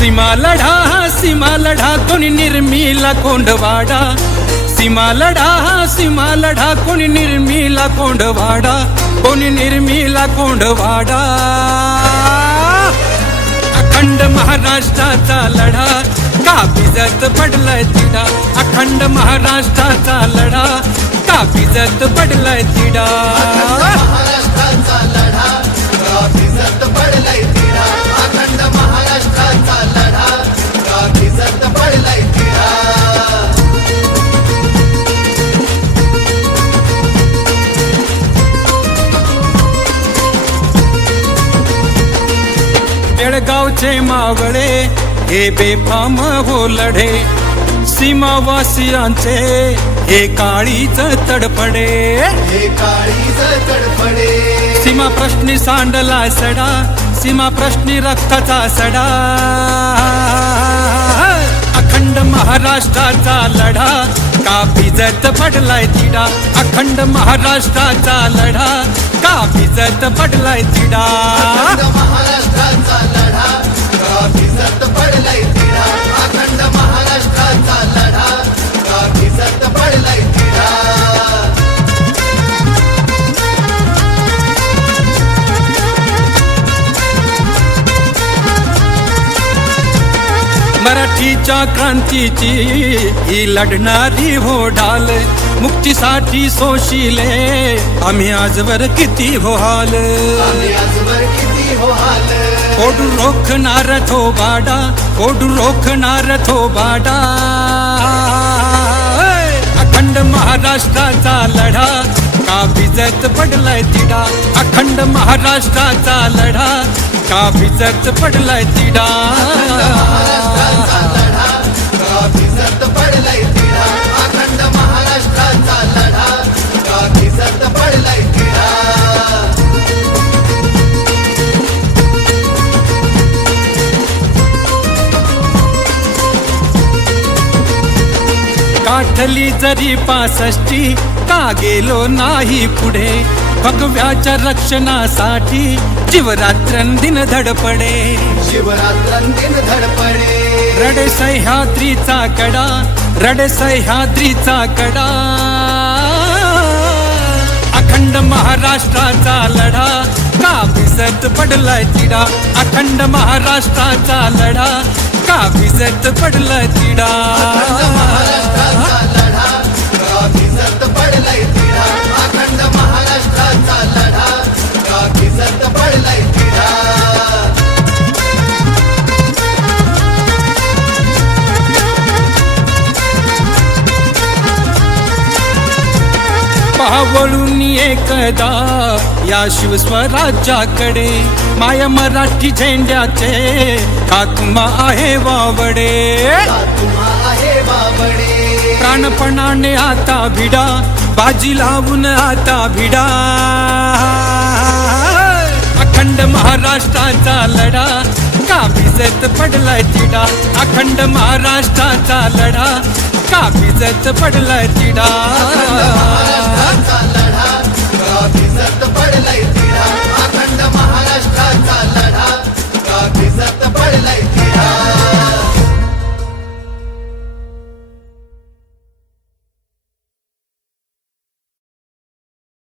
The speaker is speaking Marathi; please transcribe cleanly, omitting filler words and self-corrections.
सीमा लढा कोणी निर्मिला कोंडवाडा, सीमा लढा कोणी निर्मिला कोंडवाडा, कोणी निर्मिला कोंडवाडा. अखंड महाराष्ट्राचा लढा का भिजत पडलाय तिडा, अखंड महाराष्ट्राचा लढा का भिजत पडलाय तिडा. महाराष्ट्राचा लढा का भिजत पडलाय तिडा, अखंड महाराष्ट्राचा लढा का भिजत पडलाय तिडा. बेळगावचे मावळे हे बेफाम हो लढे, सीमावासियांचे हे काळीच तडफडे, हे काळीच तडफडे. सीमा प्रश्नी सांडला सडा, सीमा प्रश्नी रक्ताचा सडा. अखंड महाराष्ट्राचा लढा का भिजत पडलाय तिडा, अखंड महाराष्ट्राचा लढा का भिजत पडलाय तिडा. महाराष्ट्राचा लढा का भिजत पडलाय तिडा, अखंड महाराष्ट्राचा लढा का भिजत पडलाय तिडा. मराठीच्या क्रांतीची ही लढणारी हो ढाल, मुक्तीसाठी सोशिले आम्ही आजवर किती हो हाल. आम्ही आजवर किती हो हाल. ओढू रोखणार थोबाडा, ओढू रोखणार थोबाडा. अखंड महाराष्ट्राचा लढा का भिजत पडलाय तिडा, अखंड महाराष्ट्राचा लढा का भिजत पडलाय तिडा. महाराष्ट्राचा लढा का भिजत पडलाय तिडा, अखंड महाराष्ट्राचा लढा का भिजत पडलाय तिडा. गाठली जरी 65 का गेलो नाही पुढे, भगव्याच्या रक्षणासाठी जीवरात्रंदिन धडपडे, शिवरात्रंदिन धडपडे. रडे सह्याद्रीचा कडा, रडे सह्याद्रीचा कडा. अखंड महाराष्ट्राचा लढा का भिजत पडलाय तिडा, अखंड महाराष्ट्राचा लढा का भिजत पडलाय तिडा. महाराष्ट्राचा लढा का भिजत पडलाय तिडा, अखंड महाराष्ट्राचा लढा का भिजत पडलाय तिडा. पावळून एकदा या शिवस्वराज्याकडे, माया मराठी झेंड्याचे हातमा आहे वावडे. तुम्हा आहे बाबडे. प्राणपणाने आता भिडा, बाजी लावून आता भिडा. अखंड महाराष्ट्राचा लढा का भिजत पडलाय तिडा, अखंड महाराष्ट्राचा लढा का भिजत पडलाय तिडा. महाराष्ट्राचा लढा का भिजत पडलाय